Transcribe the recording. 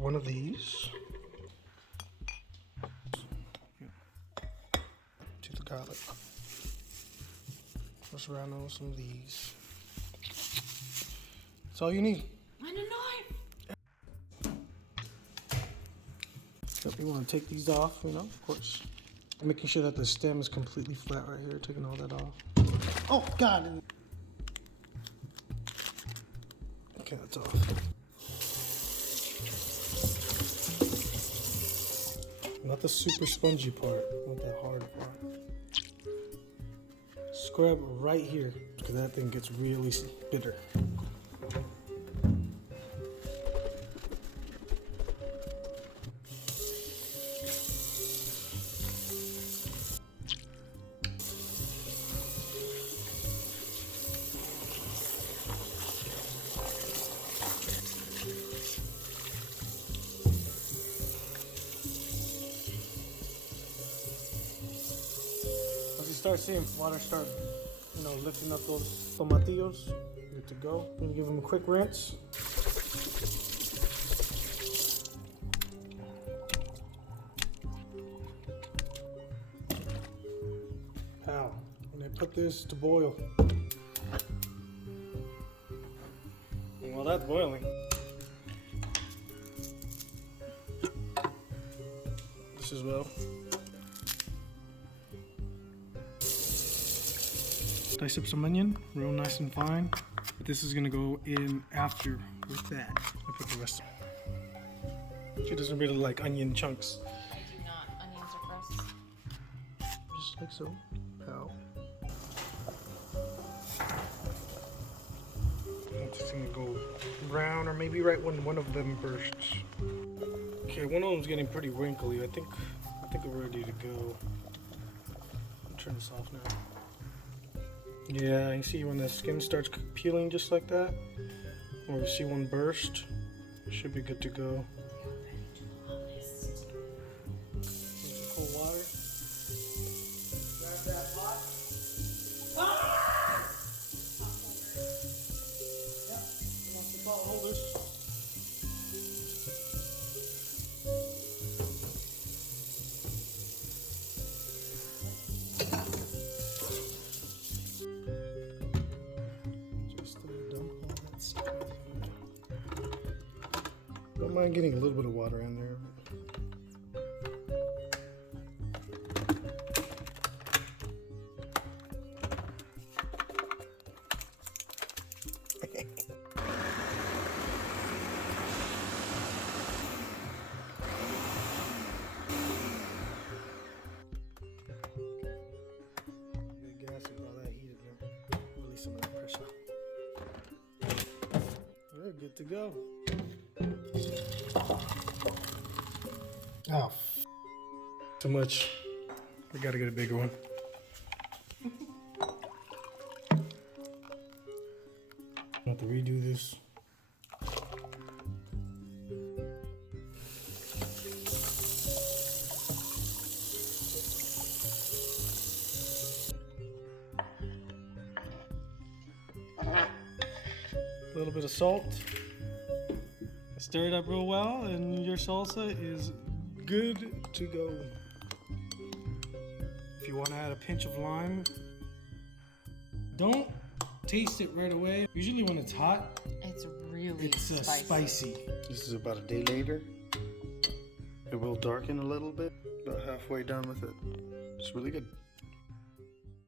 one of these. To the garlic. Serrano, some of these. That's all you need. And a knife. Yep, you want to take these off, you know, of course. Making sure that the stem is completely flat right here, taking all that off. Oh, God! Okay, that's off. Not the super spongy part, not that hard part. Scrub right here, because that thing gets really bitter. Once you start seeing water start, you know, lifting up those tomatillos, good to go. I'm gonna give them a quick rinse. Pow. And I put this to boil. And while that's boiling, this as well. Dice up some onion, real nice and fine. But this is gonna go in after with that. I put the rest. She doesn't really like onion chunks. I do not. Onions are gross. Just like so. Pow. It's just gonna go brown, or maybe right when one of them bursts. Okay, one of them's getting pretty wrinkly. I think we're ready to go. I'll turn this off now. Yeah, you see when the skin starts peeling just like that, or you see one burst, it should be good to go. Some cold water. Grab that pot. Ah! Yep, once the pot holders. Don't mind getting a little bit of water in there. Gas with all that heat in there. Release some of that pressure. We're good to go. Oh, too much. We gotta get a bigger one. I have to redo this. A little bit of salt. Stir it up real well, and your salsa is good to go. If you want to add a pinch of lime, don't taste it right away. Usually when it's hot, It's really it's spicy. This is about a day later. It will darken a little bit, about halfway done with it. It's really good.